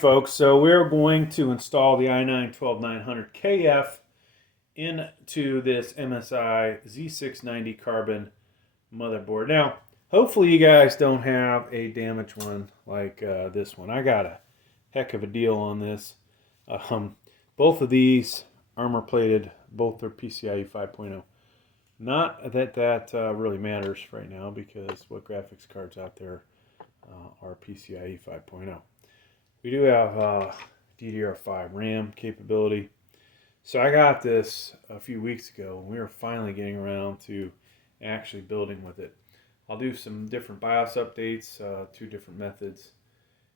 folks, so we're going to install the I9-12900kf into this MSI Z690 Carbon motherboard. Now, hopefully you guys don't have a damaged one like this one. I got a heck of a deal on this. Both of these armor plated, both are PCIe 5.0. Not that that really matters right now because what graphics cards out there are PCIe 5.0. We do have DDR5 RAM capability. So I got this a few weeks ago, and we were finally getting around to actually building with it. I'll do some different BIOS updates, 2 different methods.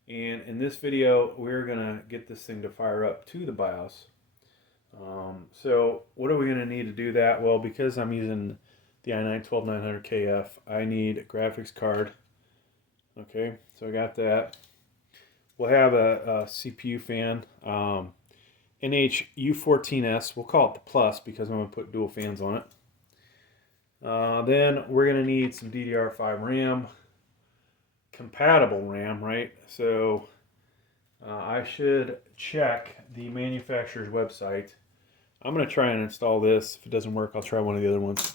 And in this video, we're going to get this thing to fire up to the BIOS. So what are we going to need to do that? Well, because I'm using the i9-12900kf, I need a graphics card. Okay, so I got that. We'll have a CPU fan, NH-14s. We'll call it the Plus because I'm going to put dual fans on it. Then we're going to need some DDR5 RAM, compatible RAM, right? So I should check the manufacturer's website. I'm going to try and install this. If it doesn't work, I'll try one of the other ones.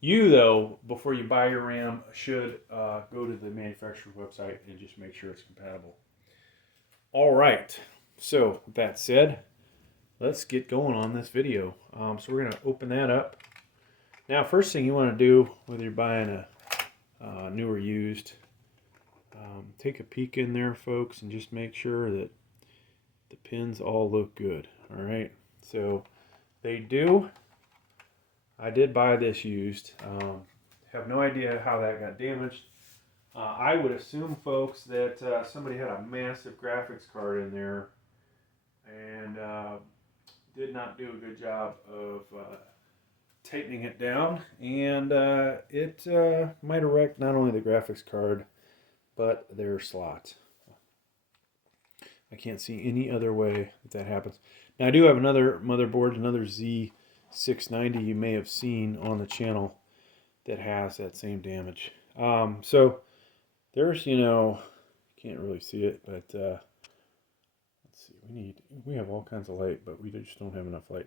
You, though, before you buy your RAM, should go to the manufacturer's website and just make sure it's compatible. All right, so with that said, let's get going on this video. So we're going to open that up. Now, first thing you want to do, whether you're buying a new or used, take a peek in there, folks, and just make sure that the pins all look good. All right, so they do. I did buy this used. Have no idea how that got damaged. I would assume, folks, that somebody had a massive graphics card in there and did not do a good job of tightening it down, and it might have wrecked not only the graphics card but their slot. I can't see any other way that happens. Now, I do have another motherboard, another Z690 you may have seen on the channel that has that same damage. So there's, can't really see it, but let's see, we have all kinds of light, but we just don't have enough light.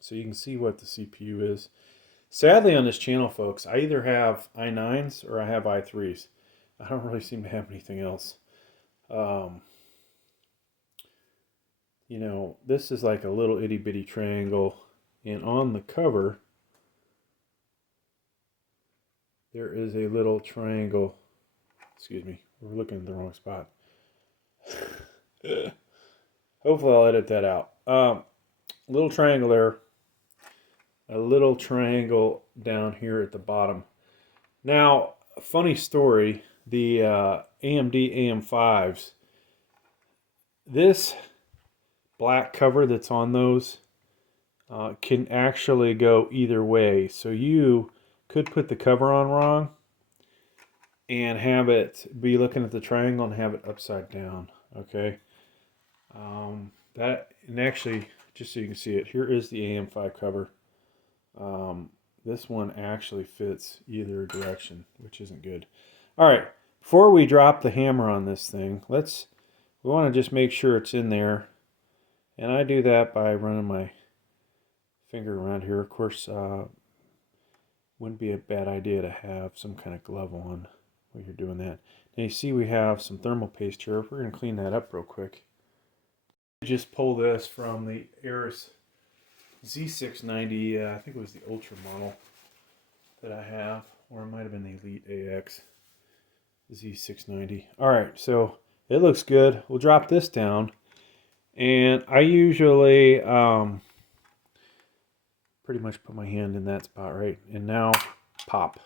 So you can see what the CPU is. Sadly, on this channel, folks, I either have i9s or I have i3s. I don't really seem to have anything else. This is like a little itty bitty triangle, and on the cover there is a little triangle. Excuse me, we're looking at the wrong spot. Hopefully I'll edit that out. Little triangle there, a little triangle down here at the bottom. Now, a funny story, the AMD AM5s, this black cover that's on those can actually go either way. So you could put the cover on wrong and have it be looking at the triangle and have it upside down. Okay, and actually, just so you can see it, here is the AM5 cover. This one actually fits either direction, which isn't good. All right, before we drop the hammer on this thing, we want to just make sure it's in there, and I do that by running my finger around here. Of course, wouldn't be a bad idea to have some kind of glove on when you're doing that. Now you see we have some thermal paste here. We're going to clean that up real quick. Just pull this from the Aris Z690, I think it was the Ultra model that I have, or it might have been the Elite AX Z690. Alright, so it looks good. We'll drop this down, and I usually pretty much put my hand in that spot, right? And now pop.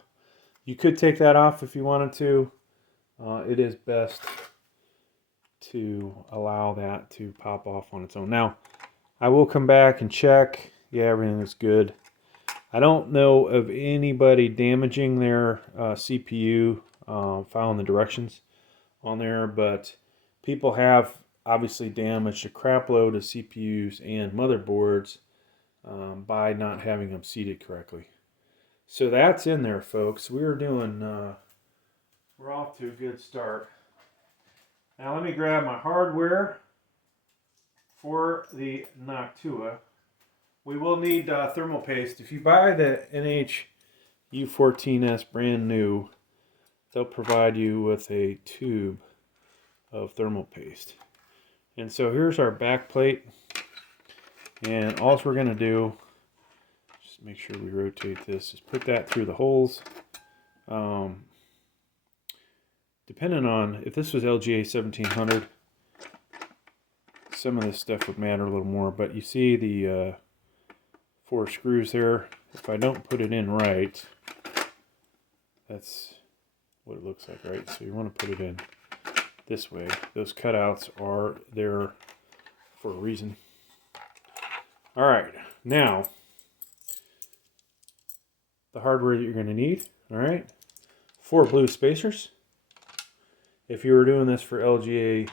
You could take that off if you wanted to. It is best to allow that to pop off on its own. Now, I will come back and check. Yeah, everything is good. I don't know of anybody damaging their CPU following the directions on there, but people have obviously damaged a crap load of CPUs and motherboards by not having them seated correctly. So that's in there, folks. We're off to a good start. Now let me grab my hardware for the Noctua. We will need thermal paste. If you buy the NH-14s brand new, they'll provide you with a tube of thermal paste. And so here's our back plate. And all we're going to do, just make sure we rotate this, is put that through the holes. Depending on, if this was LGA 1700, some of this stuff would matter a little more. But you see the 4 screws there. If I don't put it in right, that's what it looks like, right? So you want to put it in this way. Those cutouts are there for a reason. All right, now the hardware that you're going to need. All right, 4 blue spacers. If you were doing this for LGA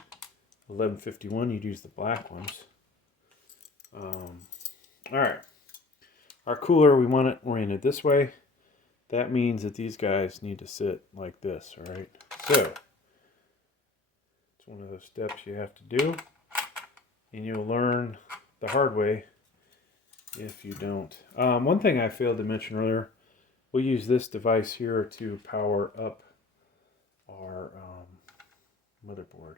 1151, you'd use the black ones. All right, our cooler, we want it oriented this way. That means that these guys need to sit like this, all right? So, it's one of those steps you have to do, and you'll learn the hard way if you don't. One thing I failed to mention earlier, we'll use this device here to power up our motherboard.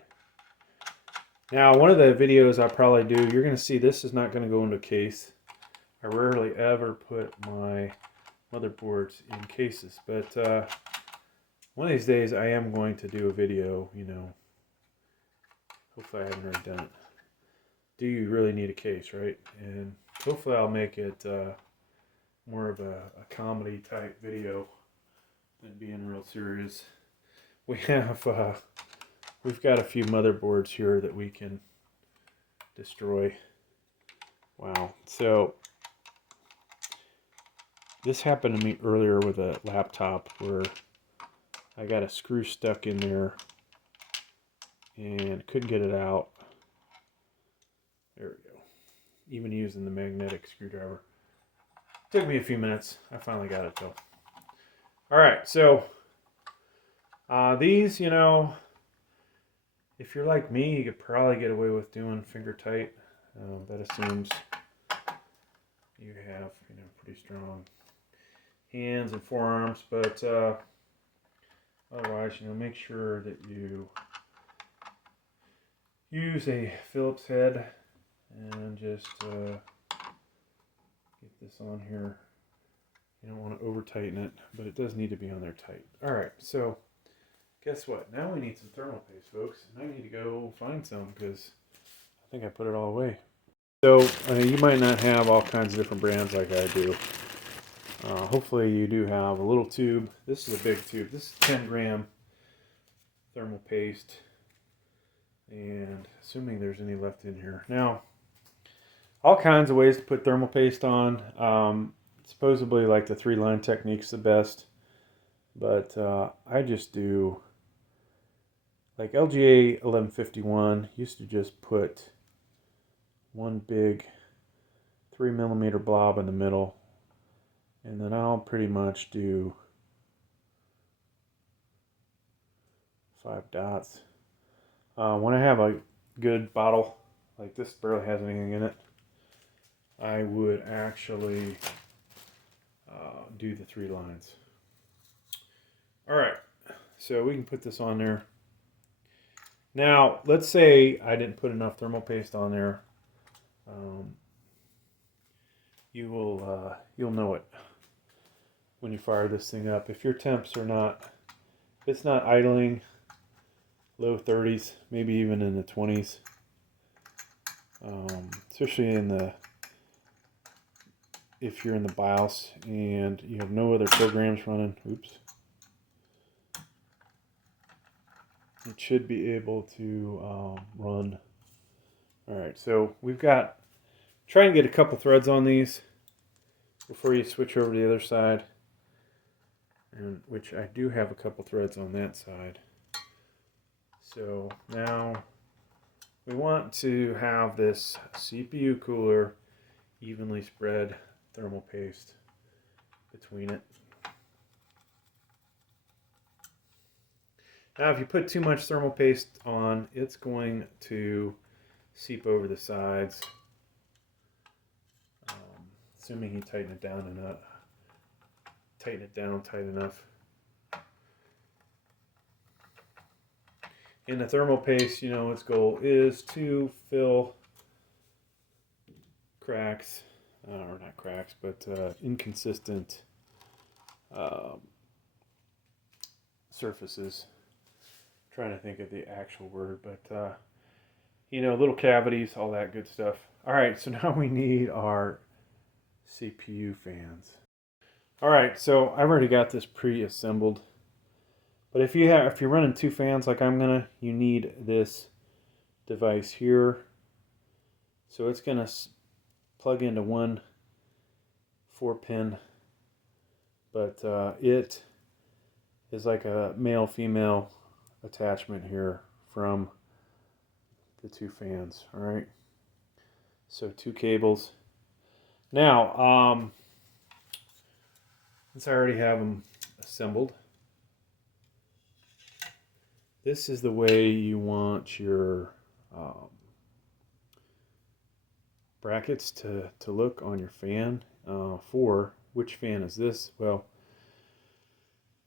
Now, one of the videos I'll probably do, you're going to see this is not going to go into a case. I rarely ever put my motherboards in cases, but one of these days I am going to do a video, you know, hopefully I haven't already done it. Do you really need a case, right? And hopefully I'll make it more of a comedy type video than being real serious. We have we've got a few motherboards here that we can destroy. Wow. So this happened to me earlier with a laptop where I got a screw stuck in there and couldn't get it out. There we go. Even using the magnetic screwdriver. Took me a few minutes. I finally got it though. All right, so these, you know, if you're like me, you could probably get away with doing finger tight. That assumes you have, you know, pretty strong hands and forearms, but otherwise, you know, make sure that you use a Phillips head and just get this on here. You don't want to over tighten it, but it does need to be on there tight. All right, so guess what? Now we need some thermal paste, folks. And I need to go find some because I think I put it all away. So you might not have all kinds of different brands like I do. Hopefully you do have a little tube. This is a big tube. This is 10 gram thermal paste. And assuming there's any left in here. Now, all kinds of ways to put thermal paste on. Supposedly like the 3-line technique's the best. But I just do, like LGA 1151 used to just put one big 3mm blob in the middle. And then I'll pretty much do 5 dots. When I have a good bottle, like this barely has anything in it, I would actually do the 3 lines. Alright, so we can put this on there. Now, let's say I didn't put enough thermal paste on there. You'll know it when you fire this thing up. If your temps are not, if it's not idling, low 30s, maybe even in the 20s, especially in the, if you're in the BIOS and you have no other programs running, oops, it should be able to run. Alright, so we've got, try and get a couple threads on these before you switch over to the other side, and which I do have a couple threads on that side. So now we want to have this CPU cooler evenly spread thermal paste between it. Now, if you put too much thermal paste on, it's going to seep over the sides. Assuming you tighten it down enough. Tighten it down tight enough. And the thermal paste, you know, its goal is to fill cracks, or not cracks, but inconsistent surfaces. I'm trying to think of the actual word, but you know, little cavities, all that good stuff. All right, so now we need our CPU fans. All right, so I've already got this pre-assembled. But if you're running two fans like I'm gonna, you need this device here. So it's gonna plug into one 4-pin, but it is like a male-female attachment here from the two fans. All right. So two cables. Now, since I already have them assembled, this is the way you want your brackets to look on your fan. For which fan is this? Well,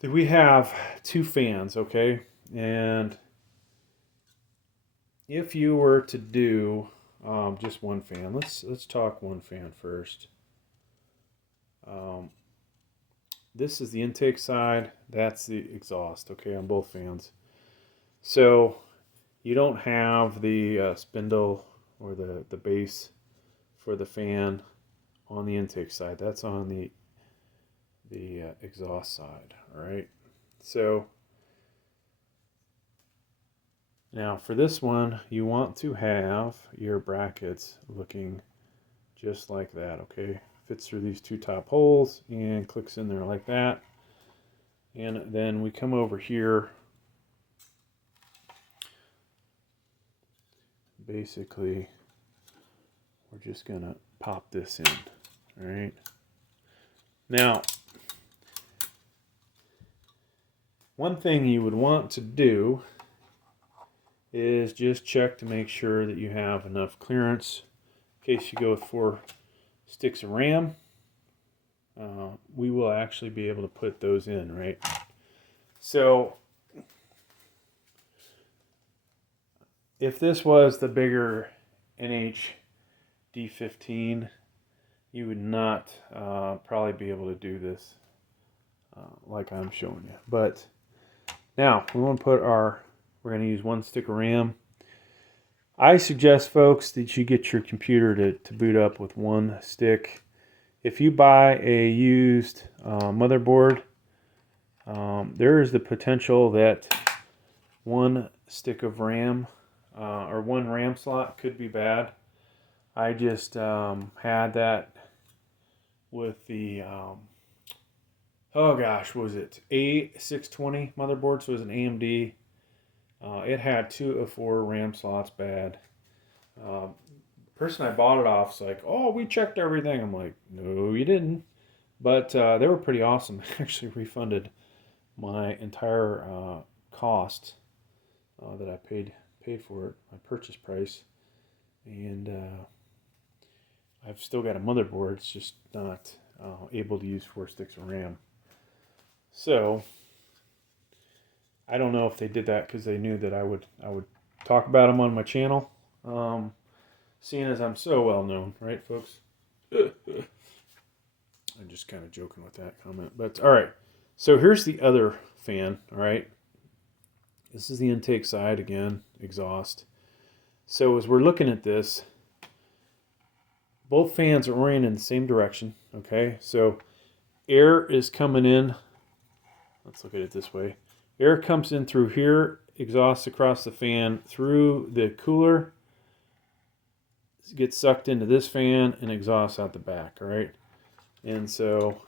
we have two fans, okay? And if you were to do just one fan, let's talk one fan first. This is the intake side. That's the exhaust, okay, on both fans. So you don't have the spindle or the base for the fan on the intake side. That's on the exhaust side. All right. So now for this one, you want to have your brackets looking just like that. Okay, fits through these two top holes and clicks in there like that. And then we come over here. Basically, we're just gonna pop this in. All right. Now, one thing you would want to do is just check to make sure that you have enough clearance in case you go with 4 sticks of RAM. We will actually be able to put those in, right? So if this was the bigger NH-D15, you would not probably be able to do this like I'm showing you. But now we want to put we're going to use 1 stick of RAM. I suggest, folks, that you get your computer to boot up with 1 stick. If you buy a used motherboard, there is the potential that 1 stick of RAM or 1 RAM slot could be bad. I just had that with the oh gosh, what was it? A620 motherboard, so it was an AMD. It had 2 of 4 RAM slots bad. Person I bought it off was like, "Oh, we checked everything." I'm like, "No, you didn't." But they were pretty awesome. Actually refunded my entire cost that I paid for it, my purchase price, and I've still got a motherboard. It's just not able to use 4 sticks of RAM. So I don't know if they did that because they knew that I would talk about them on my channel. Seeing as I'm so well known, right, folks? I'm just kind of joking with that comment, but all right. So here's the other fan. All right, this is the intake side again, exhaust. So as we're looking at this, both fans are oriented in the same direction. Okay, so air is coming in. Let's look at it this way. Air comes in through here, exhausts across the fan through the cooler, gets sucked into this fan and exhausts out the back. All right, and so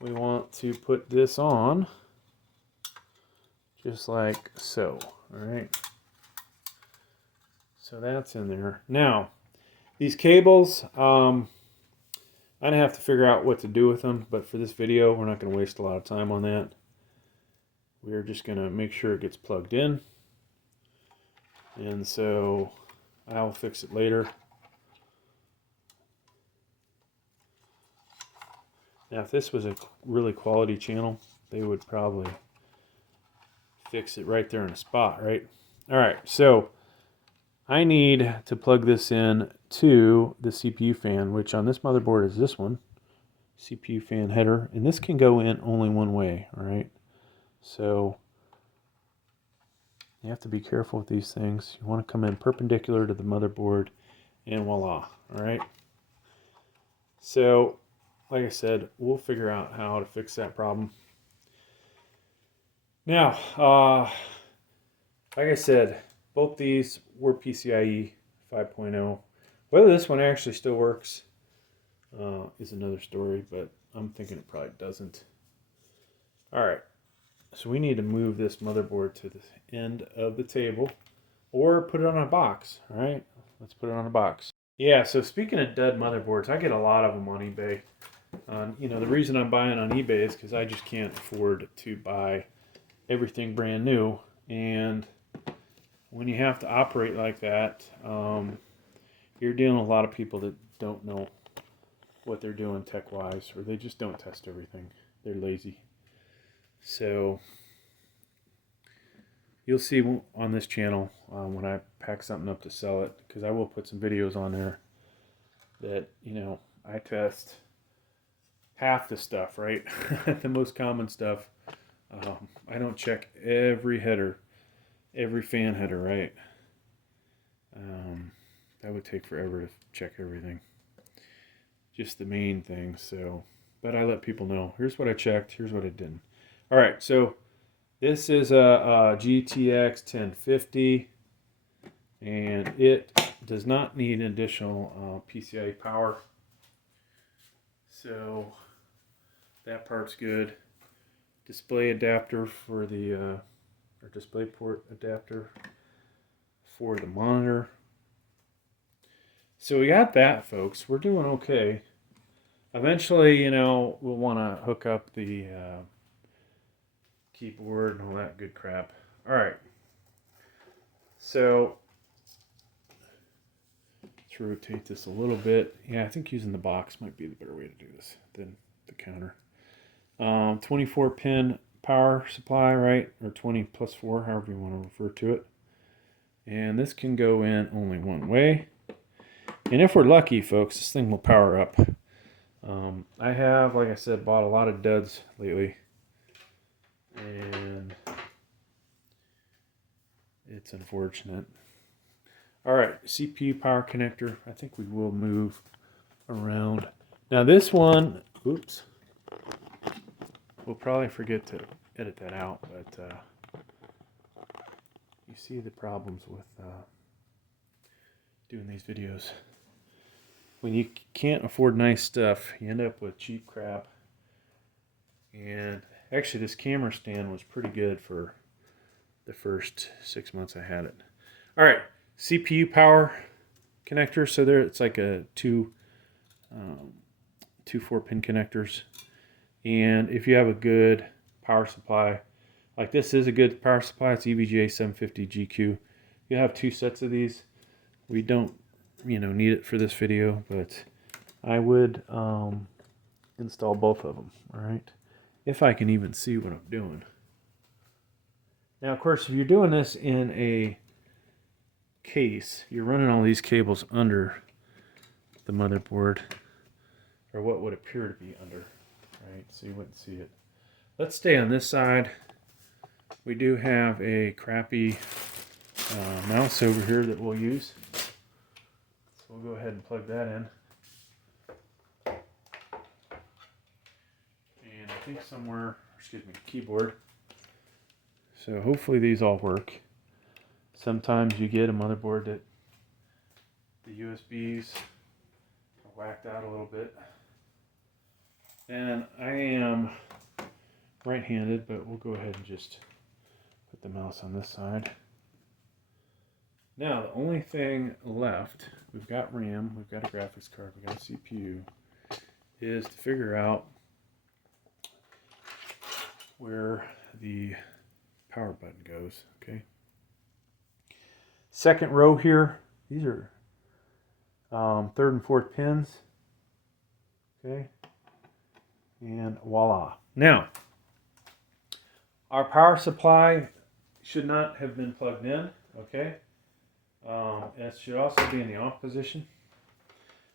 we want to put this on just like so. All right, so that's in there. Now these cables, I'm gonna have to figure out what to do with them, but for this video we're not going to waste a lot of time on that. we're just going to make sure it gets plugged in. And so I'll fix it later. Now, if this was a really quality channel, they would probably fix it right there in the spot, right? All right, so I need to plug this in to the CPU fan, which on this motherboard is this one, CPU fan header, and this can go in only one way, all right? So you have to be careful with these things. You want to come in perpendicular to the motherboard, and voila, all right? So, like I said, we'll figure out how to fix that problem. Now, like I said, both these were PCIe 5.0. Whether this one actually still works is another story, but I'm thinking it probably doesn't. All right, so we need to move this motherboard to the end of the table or put it on a box. All right, let's put it on a box. Yeah, so speaking of dud motherboards, I get a lot of them on eBay. You know, the reason I'm buying on eBay is because I just can't afford to buy everything brand new. And when you have to operate like that, you're dealing with a lot of people that don't know what they're doing tech-wise, or they just don't test everything. They're lazy. So you'll see on this channel when I pack something up to sell it, because I will put some videos on there that, you know, I test half the stuff, right? The most common stuff. I don't check every header, every fan header, right? That would take forever to check everything. Just the main things. So, but I let people know. Here's what I checked. Here's what I didn't. All right. So this is a GTX 1050, and it does not need additional PCIe power. So that part's good. Display adapter for the or display port adapter for the monitor. So we got that, folks. We're doing okay. Eventually, you know, we'll want to hook up the keyboard and all that good crap. All right. So let's rotate this a little bit. Yeah, I think using the box might be the better way to do this than the counter. 24 pin power supply, right? Or 20 plus 4, however you want to refer to it. And this can go in only one way. And if we're lucky, folks, this thing will power up. I have, like I said, bought a lot of duds lately. And it's unfortunate. All right, CPU power connector. I think we will move around. Now this one, oops. We'll probably forget to edit that out, but you see the problems with doing these videos. When you can't afford nice stuff, you end up with cheap crap. And actually, this camera stand was pretty good for the first 6 months I had it. All right, CPU power connector. So there, it's like a two 4-pin connectors. And if you have a good power supply, like this is a good power supply, it's EVGA 750GQ. You have 2 sets of these. We don't, you know, need it for this video, but I would install both of them, all right? If I can even see what I'm doing. Now, of course, if you're doing this in a case, you're running all these cables under the motherboard, or what would appear to be under, right? So you wouldn't see it. Let's stay on this side. We do have a crappy mouse over here that we'll use. So we'll go ahead and plug that in. And I think somewhere, excuse me, keyboard. So hopefully these all work. Sometimes you get a motherboard that the USBs are whacked out a little bit. And I am right-handed, but we'll go ahead and just put the mouse on this side. Now, the only thing left, we've got RAM, we've got a graphics card, we've got a CPU, is to figure out where the power button goes. Okay. Second row here, these are third and fourth pins. Okay. And voila. Now, our power supply should not have been plugged in. Okay. It should also be in the off position.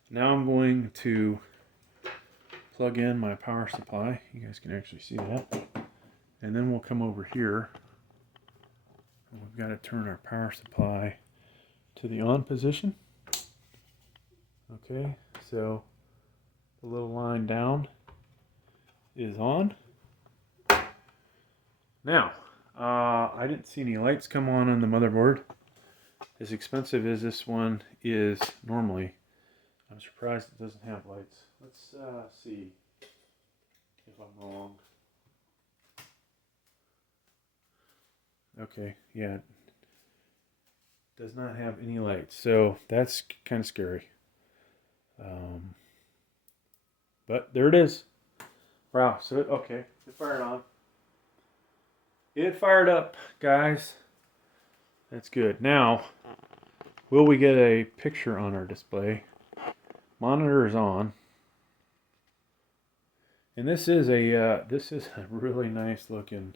Now I'm going to plug in my power supply. You guys can actually see that. And then we'll come over here. And we've got to turn our power supply to the on position. Okay, so the little line down is on. Now, I didn't see any lights come on the motherboard. As expensive as this one is normally, I'm surprised it doesn't have lights. Let's see if I'm wrong. Okay, yeah, it does not have any lights, so that's kind of scary. But there it is. Wow, so okay, it fired on. It fired up, guys. That's good. Now, will we get a picture on our display? Monitor is on. And this is a really nice looking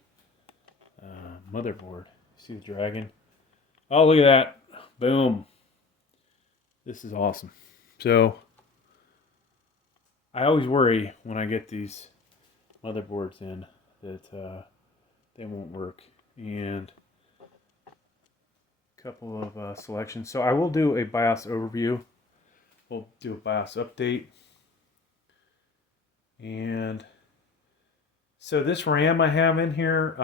motherboard. See the dragon? Oh, look at that. Boom. This is awesome. So, I always worry when I get these motherboards in that they won't work. And a couple of selections. So I will do a BIOS overview. We'll do a BIOS update. And so this RAM I have in here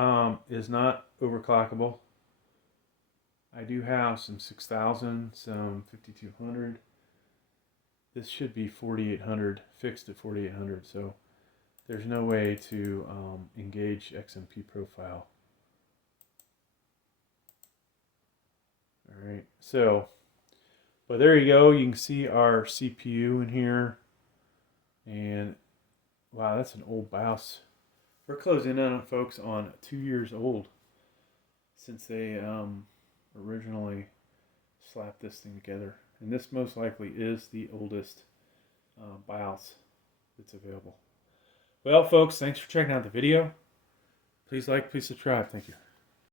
is not overclockable. I do have some 6000, some 5200. This should be 4800, fixed at 4800. So there's no way to engage XMP profile. All right, so, but there you go. You can see our CPU in here. And wow, that's an old BIOS. We're closing in on it, folks, on 2 years old since they originally slapped this thing together. And this most likely is the oldest BIOS that's available. Well, folks, thanks for checking out the video. Please like, please subscribe. Thank you.